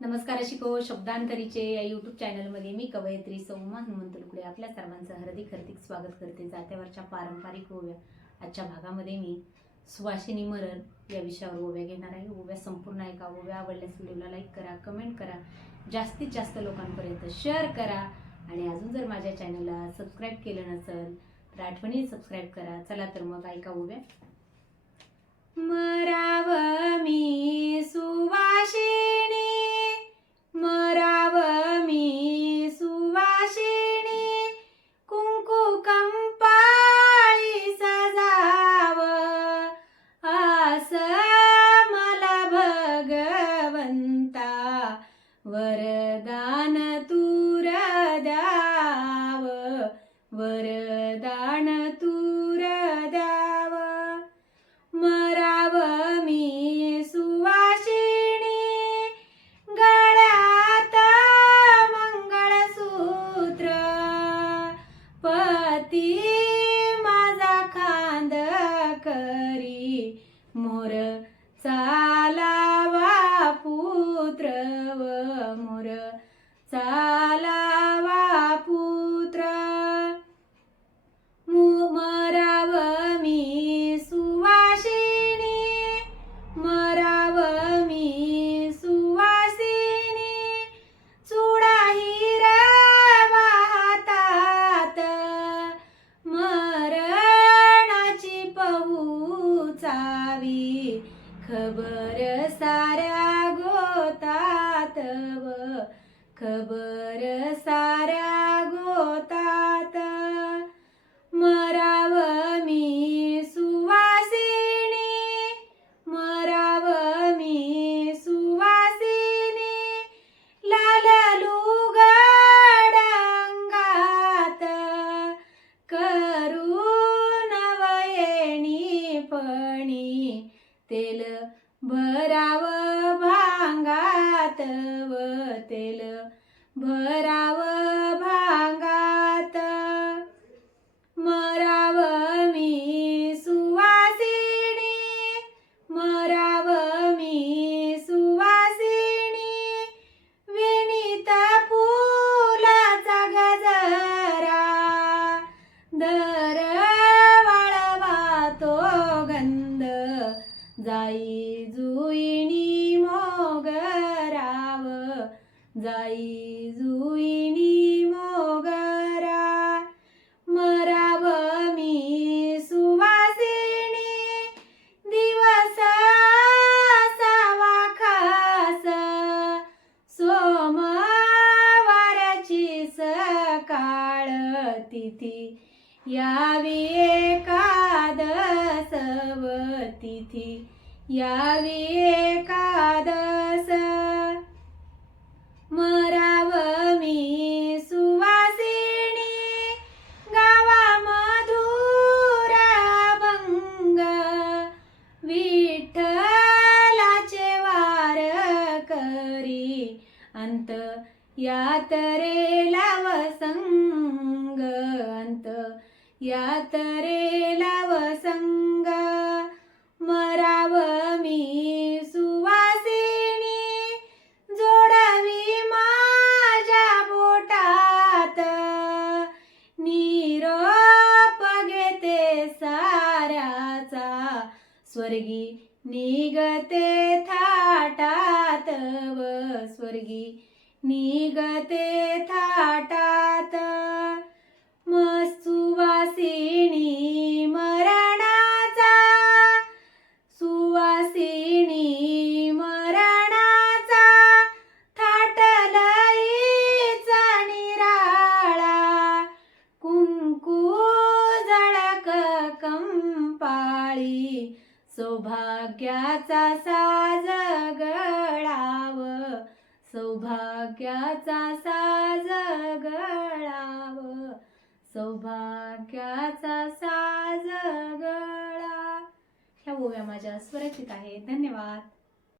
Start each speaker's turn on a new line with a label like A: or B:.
A: नमस्कार शिको शब्दांतरीचे या यूट्यूब चॅनलमध्ये मी कवयित्री सौमा हनुमंत लुकडे आपल्या सर्वांचं हार्दिक हार्दिक स्वागत करते. जात्यावरच्या पारंपरिक ओव्या. आजच्या भागामध्ये मी सुवासिनी मरण या विषयावर ओव्या घेणार आहे. ओव्या संपूर्ण ऐका ओव्या आवडल्यास व्हिडिओला लाईक करा कमेंट करा. जास्तीत जास्त लोकांपर्यंत शेअर करा. आणि अजून जर माझ्या चॅनलला सबस्क्राईब केलं नसेल तर आठवणी सबस्क्राईब करा. चला तर मग ऐका ओव्या. भगवंता वरदान तुरा द्याव वर खबर साऱ्या गोतात. मराव मी सुवासिनी मराव मी सुवासिनी लाल लुगड करू करून पणी तेल भराव भांगात व तेल भराव भांगात. मराव मी सुवासिनी मराव मी सुवासिनी. विणीत फुलाचा गजरा दर वाळवा तो गंध. जाई जुईणी मोगराव जाई जुईनी मोगरा मराव मी सुवासिनी दिवस सावा खास सोमवारची सकाळ तिथी यावी एकादस तिथी यावी एकादस यातरेला वसंग अंत यात्रेला वसंग मराव मी सुवासिनी जोडावी माझ्या बोटात. निरोप घेते साऱ्याचा स्वर्गी निगते थाटात व स्वर्गी निगते थाटात. मसुवासिनी मरणाचा सुवासिनी मरणाचा थाटलईचा निराळा कुंकू जळक कंपाळी सौभाग्याचा साज गळाव सौभाग्याचा साज गळाव. सौभाग्याचा साज गळा ह्या ओव्या माझ्या स्वरचित आहेत. धन्यवाद.